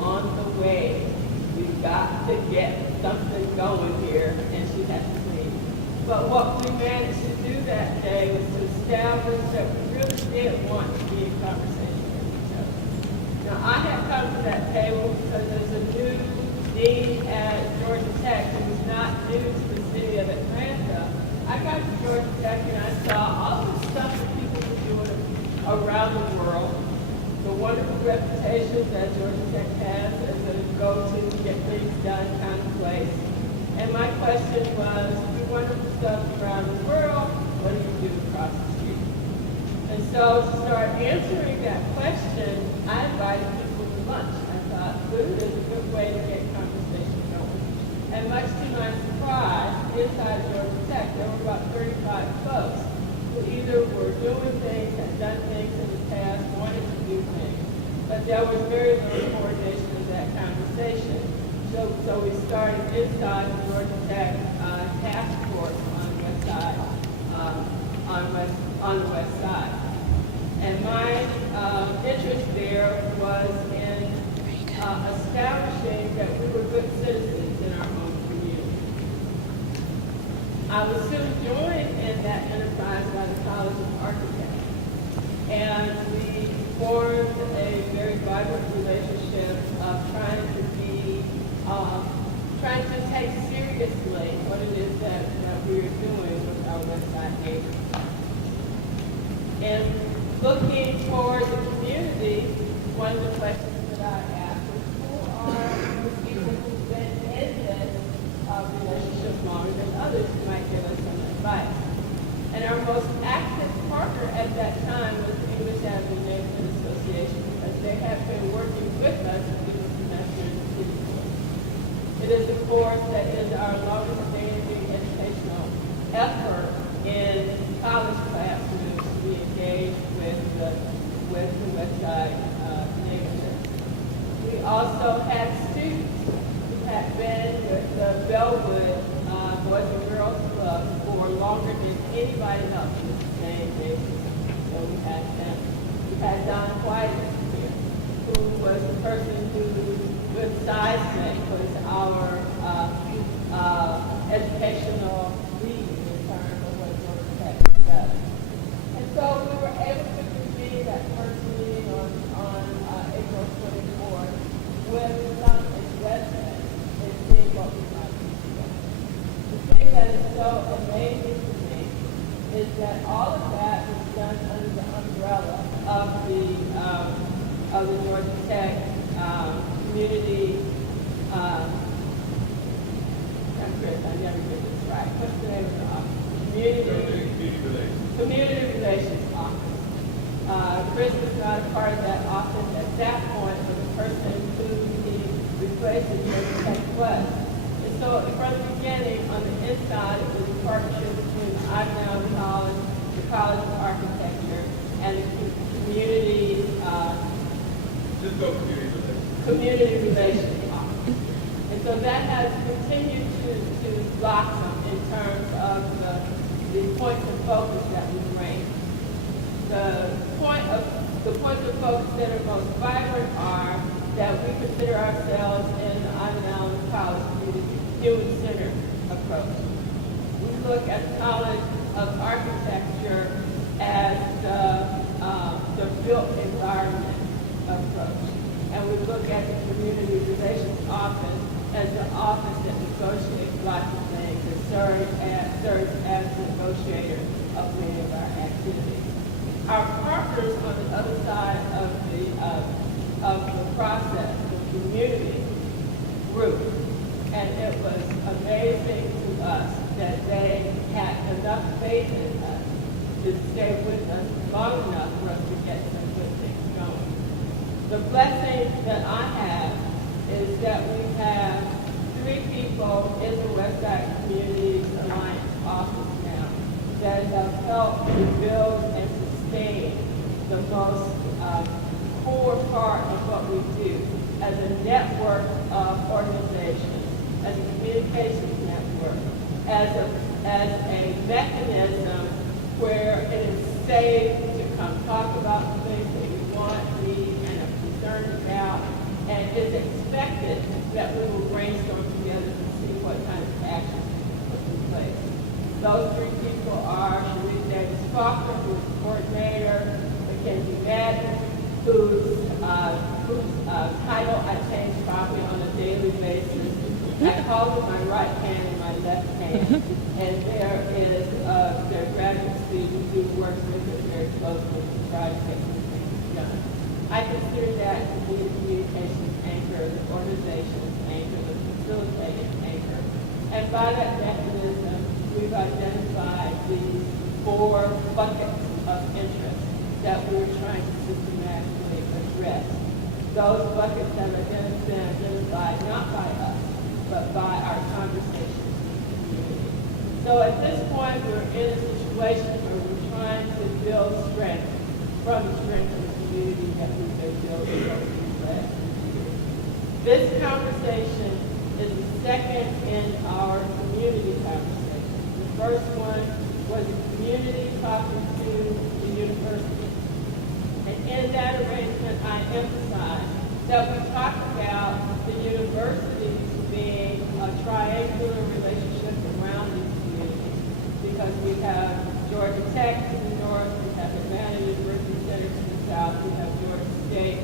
on the way. We've got to get something going here, and she had to leave. But what we managed to do that day was to establish that we really did want to be in conversation with each other. Now, I had come to that table because there's a new dean at Georgia Tech who was not new to the city of Atlanta. I got to Georgia Tech and I saw all the stuff that people were doing around the world, the wonderful reputation that Georgia Tech has as a go-to, get things done kind of place. And my question was, do wonderful stuff around the world, what do you do across the street? And so to start answering that question, I invited people to lunch. I thought food is a good way to get conversation going. And much to my surprise, inside Georgia Tech, there were about 35 folks who either were doing things, had done things in the past, wanted to do things. But there was very little coordination of that conversation. So we started inside the Georgia Tech task force on the west side, on the west side. And my interest there was in establishing that we were good citizens in our own community. I was soon joined in that enterprise by the College of Architects. And we formed a very vibrant relationship of trying to take seriously what it is that we are doing with our West Side neighbors. And looking for the community, one of the questions that I asked was, who are the people who've been in this relationship longer than others who might give us some advice? And our most active partner at that time was the English Avenue Neighborhood Association, because they have been working with us through the semester in the city board. It is a force that is our longest standing educational effort in college classrooms to be engaged with the West Side neighborhood. We also had students who had been with the Bellwood Boys and Girls Club for longer than anybody else in the same basis. So we had them. We had Don White here, who was the person who, with seismic, was our educational lead in terms of what Georgia Tech does. And so we were able to convene that first meeting on April 24th with some investment in seeing what we might do together. The thing that is so amazing to me is that all of that was done under the umbrella of the Georgia Tech community. I never get this right. What's the name of the office? Community Relations Office. Chris was not a part of that office at that point, but the person who he replaced in Georgia Tech was. And so from the beginning, on the inside, it was a partnership between the Ivanhoe College, the College of Architecture, and the community relations office. And so that has continued to blossom in terms of the points of focus that we bring. The points of focus that are most vibrant are that we consider ourselves in the Ivanhoe College community human-centered approach. We look at the College of Architecture as the built environment approach. And we look at the Community Relations Office as the office that negotiates lots of things and serves as the negotiator of many of our activities. Our partners on the other side of the process, the community group, and it was amazing to us that they had enough faith in us to stay with us long enough for us to get some good things going. The blessing that I have is that we have 3 people in the West Side Communities Alliance office now that have helped to build and sustain the most core part of what we do as a network of organizations, as a communications network, as a mechanism where it is safe to come talk about the things that we want, need, and are concerned about, and is Those three people are Sharita Davis Faulkner, who is the coordinator, Mackenzie Madden, whose title I change probably on a daily basis. I call it my right hand and my left hand. And there is their graduate student who works with us very closely to try to get these things done. I consider that to be the communications anchor, the organization's anchor, the facilitating anchor. And by that mechanism, we've identified these 4 buckets of interest that we're trying to systematically address. Those buckets have been identified not by us, but by our conversations with the community. So at this point, we're in a situation where we're trying to build strength from the strength of the community that we've been building over these last few years. This conversation is the second in our community conversation. The first one was the community talking to the university. And in that arrangement, I emphasized that we talked about the universities being a triangular relationship around these communities, because we have Georgia Tech to the north, we have Atlanta University Center to the south, we have Georgia State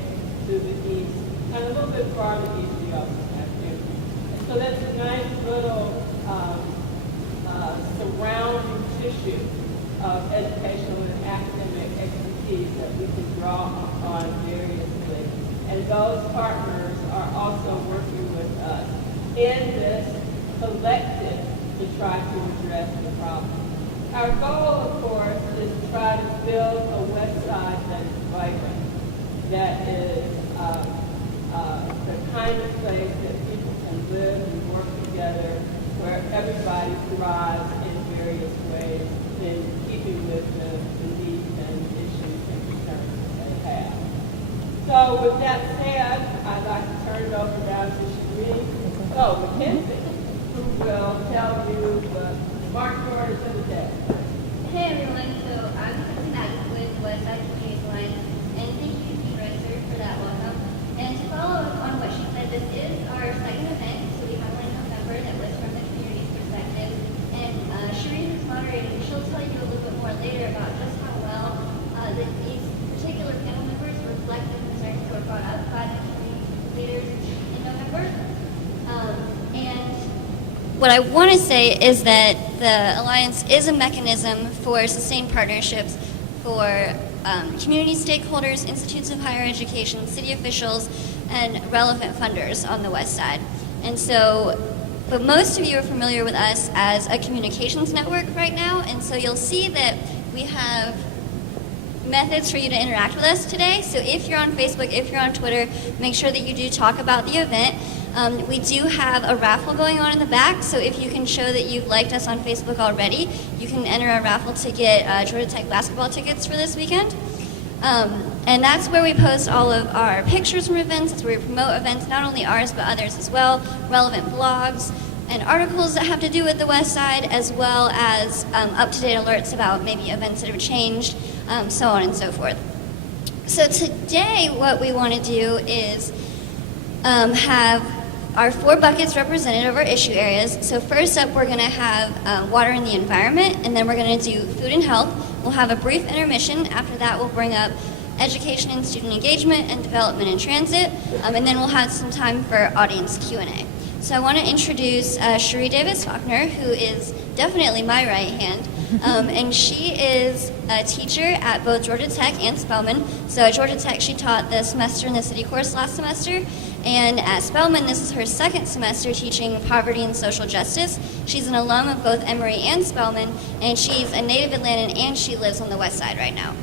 to the east, and a little bit farther east we also have here. And so that's a nice little surrounding tissue of educational and academic expertise that we can draw on variously. And those partners are also working with us in this collective to try to address the problem. Our goal, of course, is to try to build a West Side that is vibrant, that is the kind of place that people can live and work together, where everybody thrives in various ways in keeping with the needs and issues and concerns that they have. So with that said, I'd like to turn it over now to Sharita. Mackenzie, who will tell you the marching orders of the day. Hey everyone, so I'm Mackenzie with Westside Community Alliance, and thank you to Register for that welcome. And to follow up on what she said, this is our second event, so we had one in November that was from the community's perspective. And Sharita is moderating, she'll tell you a little bit more later about just how well these particular panel members reflect the concerns that were brought up by the community leaders in November. And what I want to say is that the Alliance is a mechanism for sustained partnerships for community stakeholders, institutes of higher education, city officials, and relevant funders on the West Side. And so, but most of you are familiar with us as a communications network right now, and so you'll see that we have methods for you to interact with us today. So if you're on Facebook, if you're on Twitter, make sure that you do talk about the event. We do have a raffle going on in the back, so if you can show that you've liked us on Facebook already, you can enter a raffle to get Georgia Tech basketball tickets for this weekend. And that's where we post all of our pictures from events. That's where we promote events, not only ours, but others as well, relevant blogs and articles that have to do with the West Side, as well as up-to-date alerts about maybe events that have changed, so on and so forth. So today, what we want to do is have our 4 buckets represented over issue areas. So first up, we're going to have water and the environment, and then we're going to do food and health. We'll have a brief intermission. After that, we'll bring up education and student engagement and development in transit, and then we'll have some time for audience Q&A. So I want to introduce Sharita Davis Faulkner, who is definitely my right hand, and she is a teacher at both Georgia Tech and Spelman. So at Georgia Tech, she taught the semester in the city course last semester, and at Spelman, this is her second semester teaching poverty and social justice. She's an alum of both Emory and Spelman, and she's a native Atlantan, and she lives on the West Side right now.